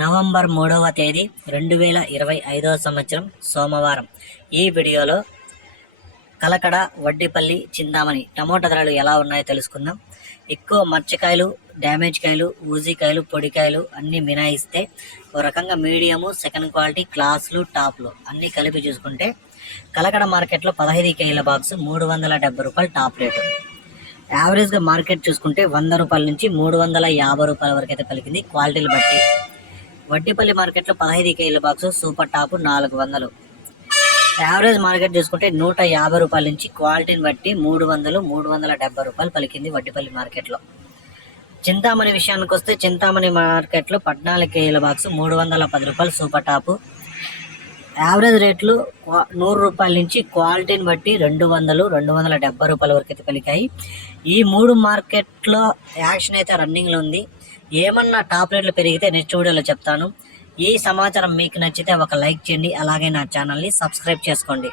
November 3వ తేదీ 2025వ సంవత్సరం సోమవారం. ఈ వీడియోలో కలకడ, వడ్డిపల్లి, చింతామణి టమోటా ధరలు ఎలా ఉన్నాయో తెలుసుకుందాం. ఎక్కువ మర్చికాయలు, డ్యామేజ్ కాయలు, ఊజికాయలు, పొడికాయలు అన్నీ మినాయిస్తే ఓ రకంగా మీడియము, సెకండ్ క్వాలిటీ, క్లాసులు, టాప్లు అన్నీ కలిపి చూసుకుంటే కలకడ మార్కెట్లో 15 కేజీల బాక్స్ 370 రూపాయలు టాప్ రేటు. యావరేజ్గా మార్కెట్ చూసుకుంటే 100 రూపాయల నుంచి 350 రూపాయల వరకు అయితే పలికింది క్వాలిటీలు బట్టి. వడ్డిపల్లి మార్కెట్లో 15 కేజీల box super top 400. Average market చూసుకుంటే 150 రూపాయల నుంచి క్వాలిటీని బట్టి 300, 370 రూపాయలు పలికింది వడ్డిపల్లి మార్కెట్లో. చింతామణి విషయానికి వస్తే చింతామణి మార్కెట్లో 14 కేజీల బాక్స్ 310 రూపాయలు సూపర్ టాప్. యావరేజ్ రేట్లు 100 రూపాయల నుంచి క్వాలిటీని బట్టి 200, 270 రూపాయల వరకు అయితే పలికాయి. ఈ 3 మార్కెట్లో యాక్షన్ అయితే రన్నింగ్లో ఉంది. ఏమన్నా టాప్ రేట్లు పెరిగితే నెక్స్ట్ వీడియోలో చెప్తాను. ఈ సమాచారం మీకు నచ్చితే ఒక లైక్ చేయండి, అలాగే నా ఛానల్ని సబ్స్క్రైబ్ చేసుకోండి.